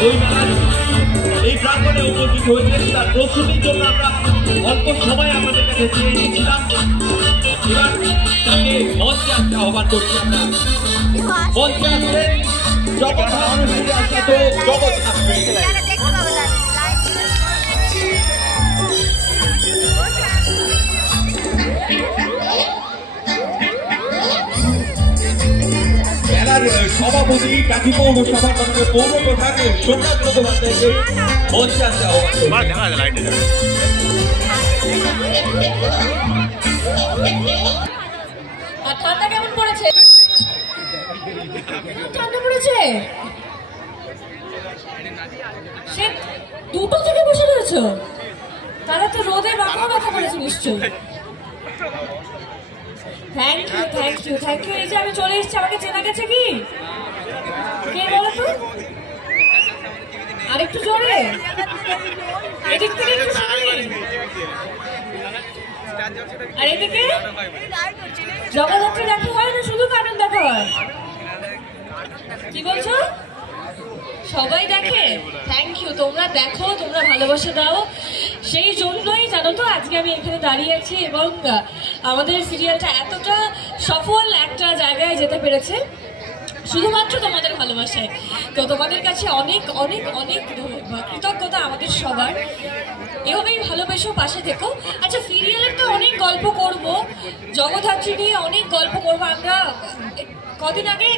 বইমেলার এই প্রাঙ্গণে উপস্থিত হয়েছেন। তার প্রস্তুতির জন্য আমরা অল্প সময় আপনাদের কাছে চেয়ে নিয়েছিলাম। এবার তাকে মঞ্চে আসতে আহ্বান করছি। আমরা মঞ্চে আসবেন জগৎ জগৎ আসবে। সভাপতি কাঠি পৌরসভা পৌর প্রধান সোমনাথ মুখোপাধ্যায়কে মঞ্চে আসতে আহ্বান ঠান্ডা কেমন পড়েছে? ঠান্ডা পড়েছে? সে 2টো থেকে বসে রয়েছ? তারা তো রোদে মাথা ব্যথা করেছে নিশ্চয়ই। Thank you thank you thank you. এই যে আমি চলে এসেছি, আমাকে চেনা গেছে কি? কে বলো তো? আরেকটু জোরে, এদিক থেকে একটু শুনি। আর এদিকে জগদ্ধাত্রী দেখা হয় না শুধু কারণ দেখা হয়? কি বলছো? সবাই দেখে? Thank you. তোমরা দেখো, তোমরা ভালোবাসা দাও, সেই জন্যই জানো তো আজকে আমি এখানে দাঁড়িয়ে আছি এবং আমাদের সিরিয়ালটা এতটা সফল একটা জায়গায় যেতে পেরেছে শুধুমাত্র তোমাদের ভালোবাসায়। তো তোমাদের কাছে অনেক অনেক অনেক কৃতজ্ঞতা আমাদের সবার। এভাবেই ভালোবেসো, পাশে থেকো। আচ্ছা, সিরিয়ালের তো অনেক গল্প করব, জগদ্ধাত্রী নিয়ে অনেক গল্প করবো আমরা। কদিন আগে